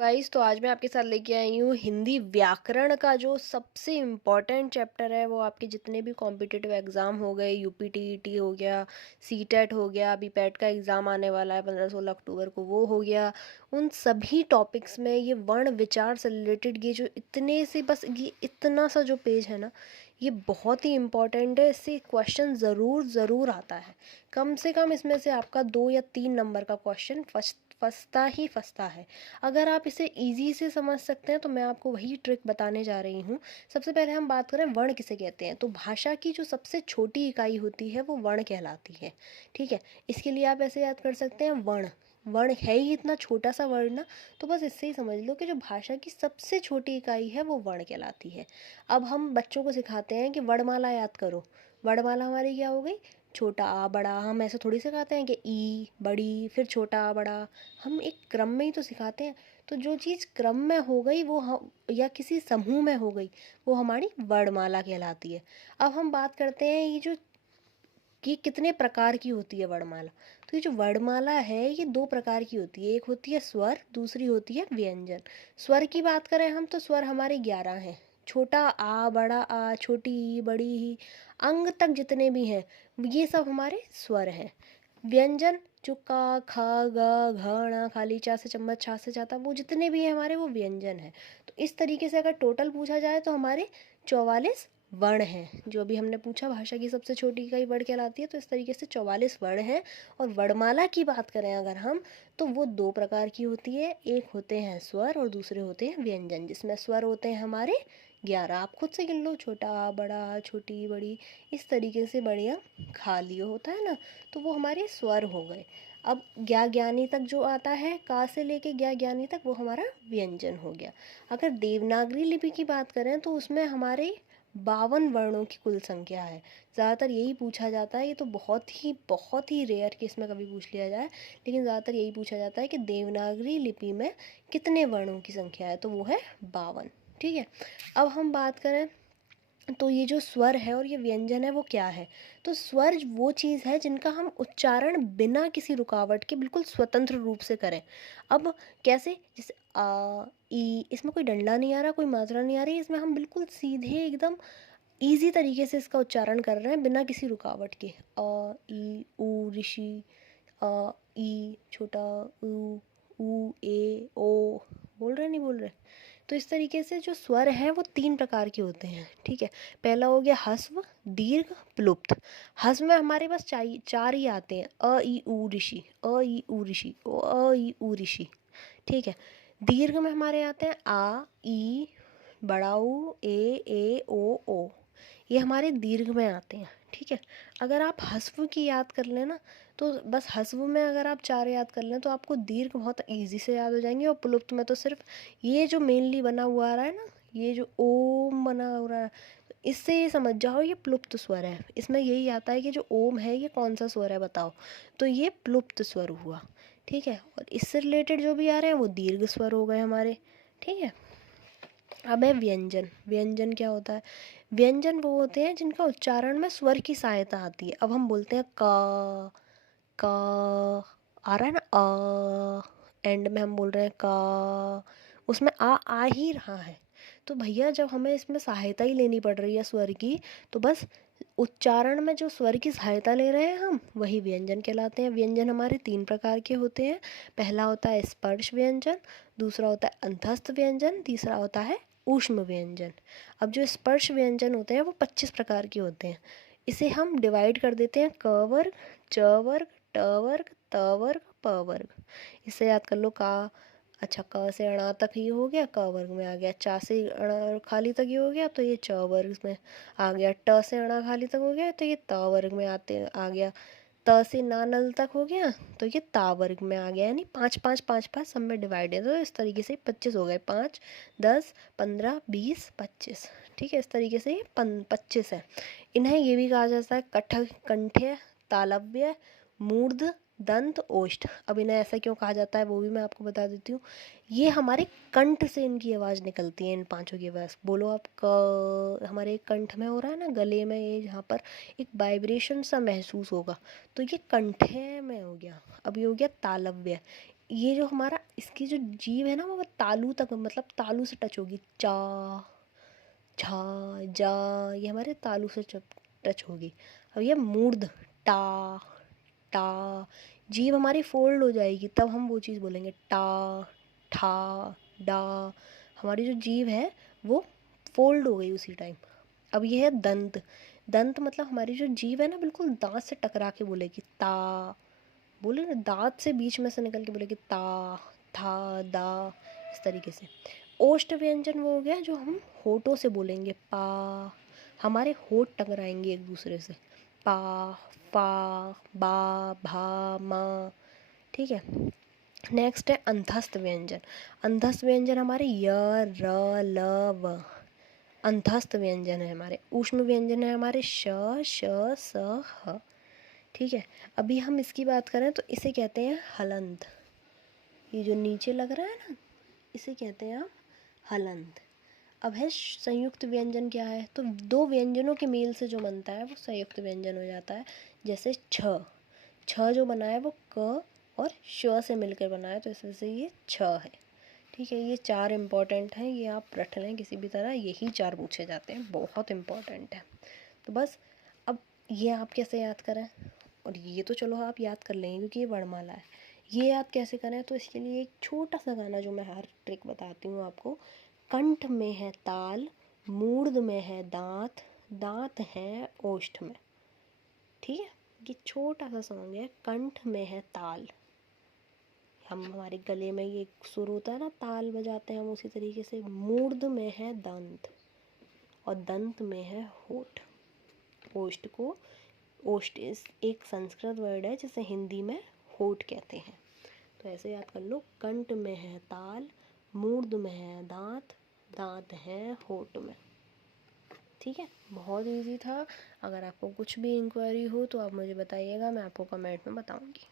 Guys, तो आज मैं आपके साथ लेके आई हूँ हिंदी व्याकरण का जो सबसे इम्पोर्टेंट चैप्टर है। वो आपके जितने भी कॉम्पिटिटिव एग्ज़ाम हो गए, यूपी टीईटी हो गया, सीटेट हो गया, अभी पैट का एग्ज़ाम आने वाला है 15-16 अक्टूबर को, वो हो गया। उन सभी टॉपिक्स में ये वर्ण विचार से रिलेटेड ये जो इतने से बस ये इतना सा जो पेज है ना, ये बहुत ही इम्पॉर्टेंट है। इससे क्वेश्चन ज़रूर ज़रूर आता है। कम से कम इसमें से आपका 2 या 3 नंबर का क्वेश्चन फंसता ही फंसता है। अगर आप इसे इजी से समझ सकते हैं तो मैं आपको वही ट्रिक बताने जा रही हूँ। सबसे पहले हम बात करें वर्ण किसे कहते हैं, तो भाषा की जो सबसे छोटी इकाई होती है वो वर्ण कहलाती है। ठीक है, इसके लिए आप ऐसे याद कर सकते हैं, वर्ण वर्ण है ही इतना छोटा सा वर्ण ना, तो बस इससे ही समझ लो कि जो भाषा की सबसे छोटी इकाई है वो वर्ण कहलाती है। अब हम बच्चों को सिखाते हैं कि वर्णमाला याद करो। वर्णमाला हमारी क्या हो गई? छोटा आ बड़ा। हम ऐसे थोड़ी सिखाते हैं कि ई बड़ी फिर छोटा आ बड़ा, हम एक क्रम में ही तो सिखाते हैं। तो जो चीज़ क्रम में हो गई वो हम या किसी समूह में हो गई वो हमारी वर्णमाला कहलाती है। अब हम बात करते हैं ये जो कि कितने प्रकार की होती है वर्णमाला। तो ये जो वर्णमाला है ये 2 प्रकार की होती है, एक होती है स्वर, दूसरी होती है व्यंजन। स्वर की बात करें हम तो स्वर हमारे 11 हैं। छोटा आ बड़ा आ, छोटी ई बड़ी ई, अंग तक जितने भी हैं ये सब हमारे स्वर हैं। व्यंजन जो का खा गा घा खाली चा से चम्मच छा से जाता, वो जितने भी हैं हमारे वो व्यंजन है। तो इस तरीके से अगर टोटल पूछा जाए तो हमारे 44 वर्ण हैं। जो अभी हमने पूछा भाषा की सबसे छोटी इकाई वर्ण कहलाती है, तो इस तरीके से 44 वर्ण हैं। और वर्णमाला की बात करें अगर हम, तो वो 2 प्रकार की होती है, एक होते हैं स्वर और दूसरे होते हैं व्यंजन। जिसमें स्वर होते हैं हमारे 11, आप खुद से गिन लो, छोटा बड़ा छोटी बड़ी, इस तरीके से बढ़िया खा लियो होता है ना, तो वो हमारे स्वर हो गए। अब ज्ञा ज्ञानी तक जो आता है, का से लेके ज्ञा ज्ञानी तक, वो हमारा व्यंजन हो गया। अगर देवनागरी लिपि की बात करें तो उसमें हमारे 52 वर्णों की कुल संख्या है। ज़्यादातर यही पूछा जाता है, ये तो बहुत ही रेयर केस में कभी पूछ लिया जाए, लेकिन ज़्यादातर यही पूछा जाता है कि देवनागरी लिपि में कितने वर्णों की संख्या है, तो वो है 52। ठीक है, अब हम बात करें तो ये जो स्वर है और ये व्यंजन है वो क्या है। तो स्वर वो चीज़ है जिनका हम उच्चारण बिना किसी रुकावट के बिल्कुल स्वतंत्र रूप से करें। अब कैसे? जैसे आ ई, इसमें कोई डंडा नहीं आ रहा, कोई मात्रा नहीं आ रही, इसमें हम बिल्कुल सीधे एकदम इजी तरीके से इसका उच्चारण कर रहे हैं बिना किसी रुकावट के। अ ई उ ऋषि, अ ई छोटा, ऊ ए ओ, बोल रहे नहीं बोल रहे? तो इस तरीके से जो स्वर हैं वो 3 प्रकार के होते हैं। ठीक है, पहला हो गया ह्रस्व, दीर्घ, प्लुप्त। ह्रस्व में हमारे पास चार ही आते हैं, अ ई उ ऋषि, अ ई उ ऋषि, ओ अ ई उ ऋषि। ठीक है, दीर्घ में हमारे आते हैं आ ई, बड़ा ऊ, ए ओ। ये हमारे दीर्घ में आते हैं। ठीक है, अगर आप ह्रस्व की याद कर लें ना, तो बस ह्रस्व में अगर आप 4 याद कर लें तो आपको दीर्घ बहुत इजी से याद हो जाएंगे। और प्लुप्त में तो सिर्फ ये जो मेनली बना हुआ आ रहा है ना, ये जो ओम बना हो रहा है, इससे ये समझ जाओ ये प्लुप्त स्वर है। इसमें यही आता है कि जो ओम है ये कौन सा स्वर है बताओ, तो ये प्लुप्त स्वर हुआ। ठीक है, और इससे रिलेटेड जो भी आ रहे हैं वो दीर्घ स्वर हो गए हमारे। ठीक है, अब है व्यंजन। व्यंजन क्या होता है? व्यंजन वो होते हैं जिनका उच्चारण में स्वर की सहायता आती है। अब हम बोलते हैं का, आ रहा है ना एंड में हम बोल रहे हैं का, उसमें आ ही रहा है। तो भैया जब हमें इसमें सहायता ही लेनी पड़ रही है स्वर की, तो बस उच्चारण में जो स्वर की सहायता ले रहे हैं हम, वही व्यंजन कहलाते हैं। व्यंजन हमारे 3 प्रकार के होते हैं। पहला होता है स्पर्श व्यंजन, दूसरा होता है अंतस्थ व्यंजन, तीसरा होता है ऊष्म व्यंजन। अब जो स्पर्श व्यंजन होते हैं वो 25 प्रकार के होते हैं। इसे हम डिवाइड कर देते हैं क वर्ग, च वर्ग, ट वर्ग, त वर्ग, प वर्ग। इससे याद कर लो का। अच्छा, क से अणा तक ये हो गया, क वर्ग में आ गया। चा से अणा खाली तक ये हो गया, तो ये च वर्ग में आ गया। ट से अणा खाली तक हो गया, तो ये त वर्ग में आ गया। त से ना नल तक हो गया, तो ये ता वर्ग में आ गया। यानी 5 5 5 5 सब में डिवाइड है, तो इस तरीके से 25 हो गए। 5 10 15 20 25। ठीक है, इस तरीके से ये 25 है। इन्हें ये भी कहा जाता है कठक, कंठ्य, तालव्य, मूर्ध, दंत, ओष्ठ। अब इन्हें ऐसा क्यों कहा जाता है वो भी मैं आपको बता देती हूँ। ये हमारे कंठ से इनकी आवाज़ निकलती है, इन पांचों की आवाज़। बोलो आप क, हमारे कंठ में हो रहा है ना, गले में, ये जहाँ पर एक वाइब्रेशन सा महसूस होगा, तो ये कंठे में हो गया। अब ये हो गया तालव्य। ये जो हमारा इसकी जो जीभ है ना वो तालू तक, मतलब तालू से टच होगी। चा, झा, जा, ये हमारे तालू से टच होगी। अब ये मूर्ध, टा, टा, जीभ हमारी फोल्ड हो जाएगी, तब हम वो चीज़ बोलेंगे। टा, ठा, डा, हमारी जो जीभ है वो फोल्ड हो गई उसी टाइम। अब ये है दंत। दंत मतलब हमारी जो जीभ है ना बिल्कुल दांत से टकरा के बोलेगी। ता, बोले ना दांत से बीच में से निकल के बोलेगी। ता, था, दा, इस तरीके से। ओष्ठ व्यंजन वो हो गया जो हम होठों से बोलेंगे। पा, हमारे होठ टकराएंगे एक दूसरे से। पा, फा, बा, भा, मा, ठीक है। नेक्स्ट है अंतस्थ व्यंजन। अंतस्थ व्यंजन हमारे य, र, ल, व, अंतस्थ व्यंजन है हमारे। ऊष्म व्यंजन है हमारे श, श, स, ह, ठीक है। अभी हम इसकी बात करें तो इसे कहते हैं हलंत। ये जो नीचे लग रहा है ना, इसे कहते हैं हम हलंत। अब है संयुक्त व्यंजन क्या है, तो दो व्यंजनों के मेल से जो बनता है वो संयुक्त व्यंजन हो जाता है। जैसे छ, छ जो बना है वो क और श से मिलकर बना है, तो इसमें से ये छ है, ठीक है। ये चार इम्पॉर्टेंट हैं, ये आप रट लें किसी भी तरह, यही चार पूछे जाते हैं, बहुत इम्पॉर्टेंट है। तो बस अब ये आप कैसे याद करें, और ये तो चलो आप याद कर लेंगे क्योंकि ये वर्णमाला है। ये याद कैसे करें, तो इसके लिए एक छोटा सा गाना जो मैं हर ट्रिक बताती हूँ आपको। कंठ में है ताल, मूर्ध में है दांत, दांत है ओष्ठ में, ठीक है। ये छोटा सा सॉन्ग है। कंठ में है ताल, हम हमारे गले में ये सुर होता है ना, ताल बजाते हैं हम उसी तरीके से। मूर्ध में है दंत और दंत में है होठ। ओष्ठ को, ओष्ठ इस एक संस्कृत वर्ड है जिसे हिंदी में होठ कहते हैं। तो ऐसे याद कर लो, कंठ में है ताल, मूर्ध में है दांत, दांत है होठ में, ठीक है। बहुत इजी था। अगर आपको कुछ भी इंक्वायरी हो तो आप मुझे बताइएगा, मैं आपको कमेंट में बताऊंगी।